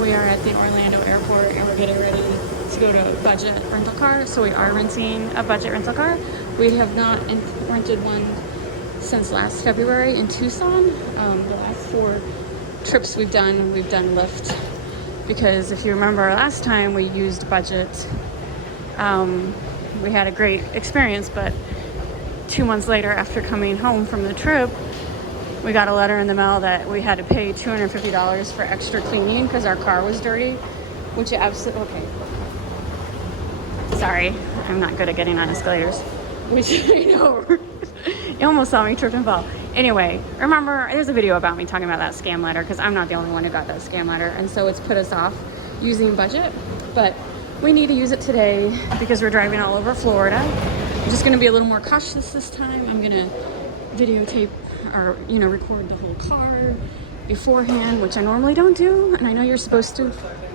We are at the Orlando airport and we're getting ready to go to budget rental car. So we are renting a budget rental car. We have not rented one since last February in Tucson. The last 4 trips we've done Lyft, because if you remember last time we used budget, we had a great experience, but 2 months later after coming home from the trip, we got a letter in the mail that we had to pay $250 for extra cleaning because our car was dirty, which absolutely, okay. Sorry, I'm not good at getting on escalators, which, you know, you almost saw me trip and fall. Anyway, remember, there's a video about me talking about that scam letter, because I'm not the only one who got that scam letter, and so it's put us off using budget, but we need to use it today because we're driving all over Florida. I'm just gonna be a little more cautious this time. I'm gonna videotape or, you know, record the whole car beforehand, which I normally don't do, and I know you're supposed to.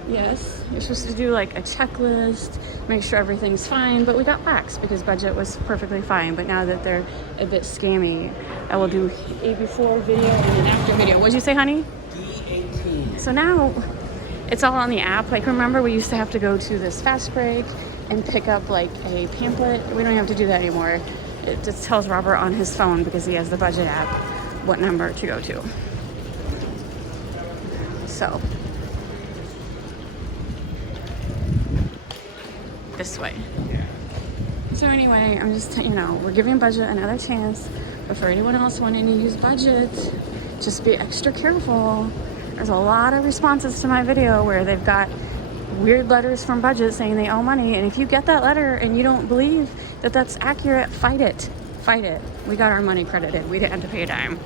Yes, you're supposed to do like a checklist, make sure everything's fine, but we got facts because budget was perfectly fine. But now that they're a bit scammy, I will do a before video and an after video. What'd you say, honey? D18. So now it's all on the app. Like, remember we used to have to go to this fast break and pick up like a pamphlet? We don't have to do that anymore. It just tells Robert on his phone, because he has the budget app, what number to go to. So this way. So anyway, I'm just, you know, we're giving budget another chance, but for anyone else wanting to use budget, just be extra careful. There's a lot of responses to my video where they've got weird letters from budget saying they owe money, and if you get that letter and you don't believe that that's accurate, fight it. Fight it. We got our money credited. We didn't have to pay a dime.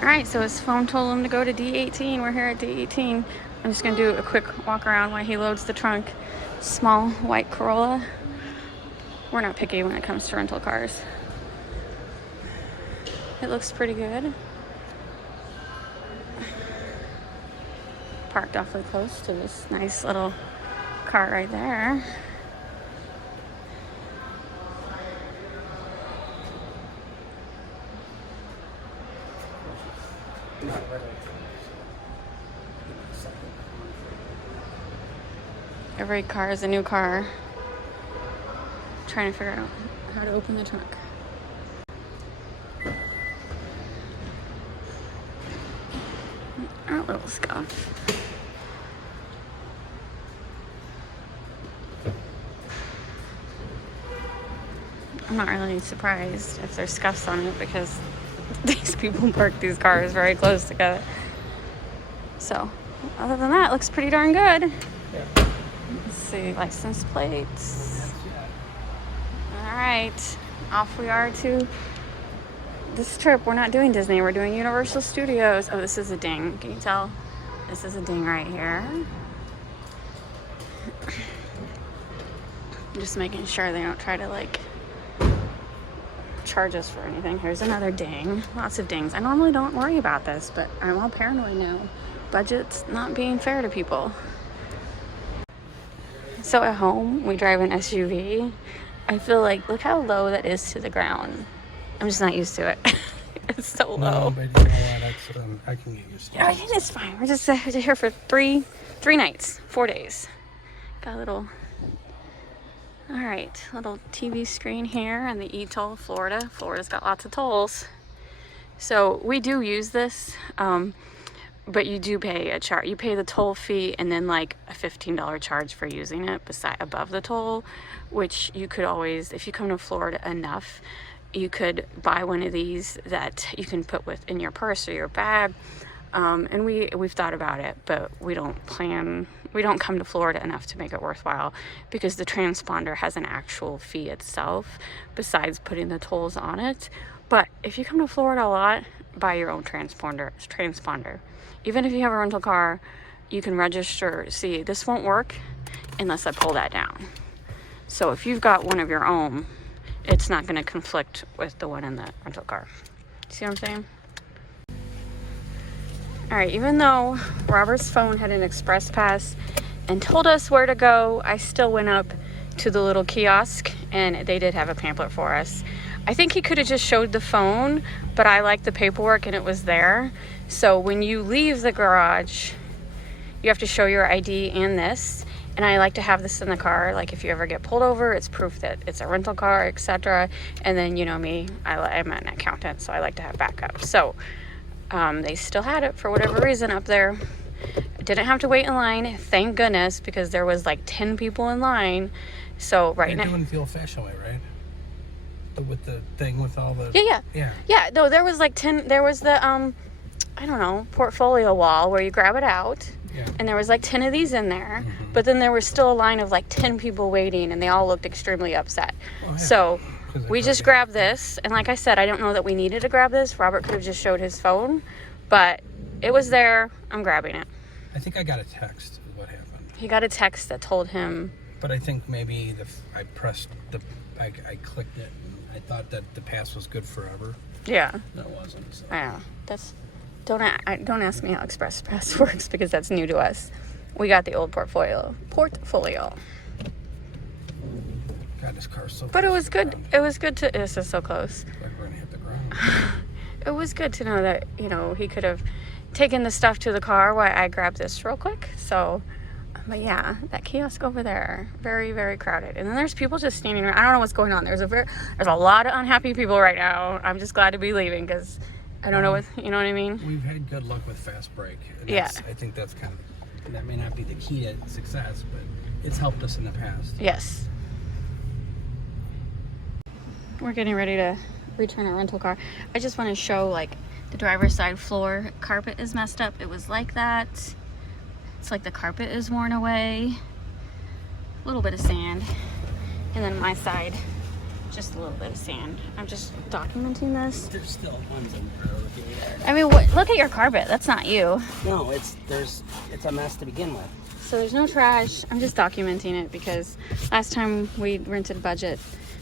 Alright, so his phone told him to go to D18. We're here at D18. I'm just going to do a quick walk around while he loads the trunk. Small white Corolla. We're not picky when it comes to rental cars. It looks pretty good. Parked awfully close to this nice little car right there. Every car is a new car. I'm trying to figure out how to open the trunk. Our little scuff. I'm not really surprised if there's scuffs on it, because these people park these cars very close together. So, other than that, it looks pretty darn good. Let's see, license plates. Alright, off we are to this trip. We're not doing Disney, we're doing Universal Studios. Oh, this is a ding. Can you tell? This is a ding right here. I'm just making sure they don't try to like charge us for anything. Here's another ding. Lots of dings. I normally don't worry about this, but I'm all paranoid now. Budget's not being fair to people. So at home, we drive an SUV. I feel like, look how low that is to the ground. I'm just not used to it. It's so low. No, but you know what? I can get used to it. I think it's fine. We're just here for three nights, 4 days. Got a little, all right, little TV screen here and the eToll Florida. Florida's got lots of tolls. So we do use this, but you do pay a charge. You pay the toll fee and then like a $15 charge for using it above the toll, which you could always, if you come to Florida enough, you could buy one of these that you can put in your purse or your bag. And we've thought about it, but we don't come to Florida enough to make it worthwhile, because the transponder has an actual fee itself besides putting the tolls on it. But if you come to Florida a lot, buy your own transponder. Even if you have a rental car, you can register. See, this won't work unless I pull that down. So if you've got one of your own, it's not going to conflict with the one in the rental car. See what I'm saying? All right, even though Robert's phone had an express pass and told us where to go, I still went up to the little kiosk and they did have a pamphlet for us. I think he could have just showed the phone, but I liked the paperwork and it was there. So when you leave the garage, you have to show your ID and this. And I like to have this in the car. Like if you ever get pulled over, it's proof that it's a rental car, etc. And then, you know me, I'm an accountant, so I like to have backup. So they still had it for whatever reason up there. I didn't have to wait in line, thank goodness, because there was like 10 people in line. So right They're now, doing the old-fashioned way, right? With the thing with all the... yeah. No, there was like 10. There was the I don't know, portfolio wall where you grab it out. Yeah. And there was like 10 of these in there, but then there was still a line of like 10 people waiting, and they all looked extremely upset. Oh, yeah. So 'Cause we they just grabbed this, and like I said, I don't know that we needed to grab this. Robert could have just showed his phone, but it was there. I'm grabbing it. I think I got a text is what happened. He got a text that told him. But I think maybe I clicked it, and I thought that the pass was good forever. Yeah. That wasn't. So. I know. Don't ask me how Express Pass works, because that's new to us. We got the old portfolio. God, this car's so. But it close was to the good. ground. It was good to. This is so close. Like we're gonna hit the ground. It was good to know that, you know, he could have taken the stuff to the car while I grabbed this real quick. So, but yeah, that kiosk over there, very, very crowded. And then there's people just standing around. I don't know what's going on. There's a lot of unhappy people right now. I'm just glad to be leaving, because I don't know what, you know what I mean? We've had good luck with fast break. And Yeah. I think that's kind of, that may not be the key to success, but it's helped us in the past. Yes. We're getting ready to return our rental car. I just want to show, like, the driver's side floor carpet is messed up. It was like that. It's like the carpet is worn away. A little bit of sand. And then my side, just a little bit of sand. I'm just documenting this. There's still ones in there. I mean, look at your carpet. That's not you. No, it's a mess to begin with. So there's no trash. I'm just documenting it because last time we rented Budget,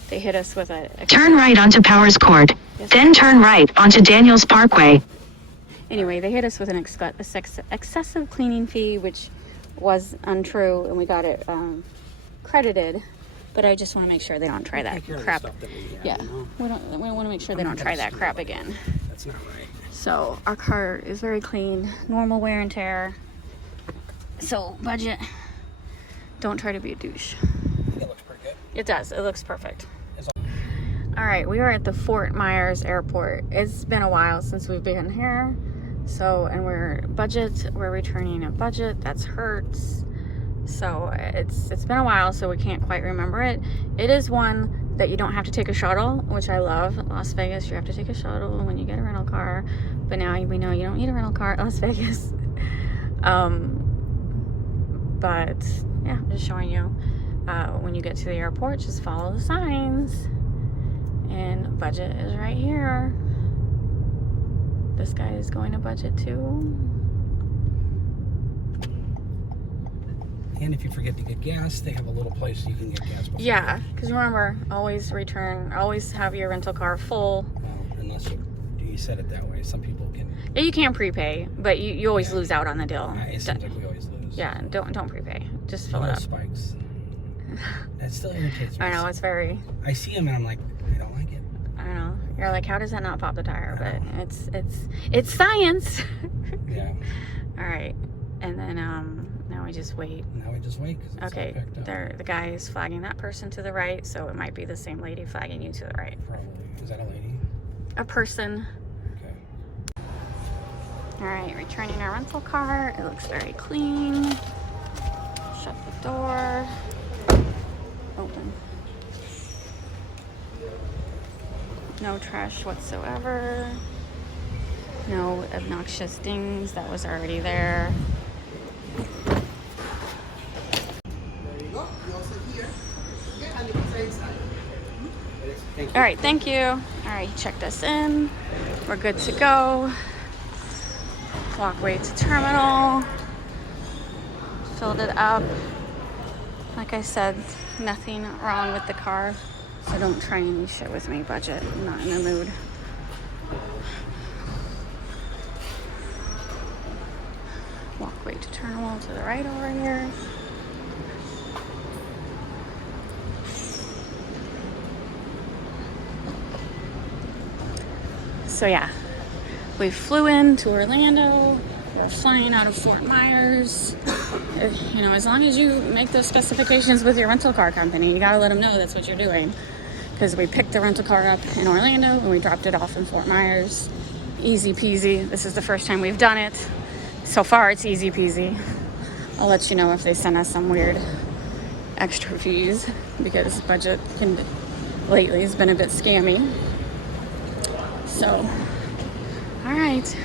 they hit us with a Turn right onto Powers Court, then turn right onto Daniels Parkway. Anyway, they hit us with an excessive cleaning fee, which was untrue, and we got it credited. But I just want to make sure they don't try that Take care of the crap. stuff that we have, Yeah, you know? we want to make sure they don't try that crap again. That's not right. So our car is very clean, normal wear and tear. So Budget, don't try to be a douche. It looks pretty good. It does. It looks perfect. All right, we are at the Fort Myers Airport. It's been a while since we've been here. So, and we're returning a Budget. That's Hertz. So it's been a while, so we can't quite remember it. It is one that you don't have to take a shuttle, which I love. Las Vegas, you have to take a shuttle when you get a rental car. But now we know you don't need a rental car at Las Vegas. But yeah, I'm just showing you. When you get to the airport, just follow the signs. And Budget is right here. This guy is going to Budget too. And if you forget to get gas, they have a little place you can get gas before. Yeah, because remember, always have your rental car full. Well, unless you said it that way. Some people can. Yeah, you can prepay, but you always lose out on the deal. It seems like we always lose. Yeah, don't prepay. Just fill it No up. Spikes. That still irritates me. I know, it's very, I see them and I'm like, I don't like it. I don't know. You're like, how does that not pop the tire? But it's science. Yeah. All right, and then now we just wait. Now we just wait. 'Cause it's all Okay, packed up. the guy is flagging that person to the right, so it might be the same lady flagging you to the right. Probably. Is that a lady? A person. Okay. All right, returning our rental car. It looks very clean. Shut the door. Open. No trash whatsoever. No obnoxious dings. That was already there. All right, thank you. All right, he checked us in. We're good to go. Walkway to terminal. Filled it up. Like I said, nothing wrong with the car. So don't try any shit with me, Budget. I'm not in the mood. Walkway to terminal to the right over here. So yeah, we flew in to Orlando. We're flying out of Fort Myers. You know, as long as you make those specifications with your rental car company, you gotta let them know that's what you're doing. Because we picked the rental car up in Orlando and we dropped it off in Fort Myers. Easy peasy. This is the first time we've done it. So far, it's easy peasy. I'll let you know if they send us some weird extra fees, because budget lately has been a bit scammy. So, all right.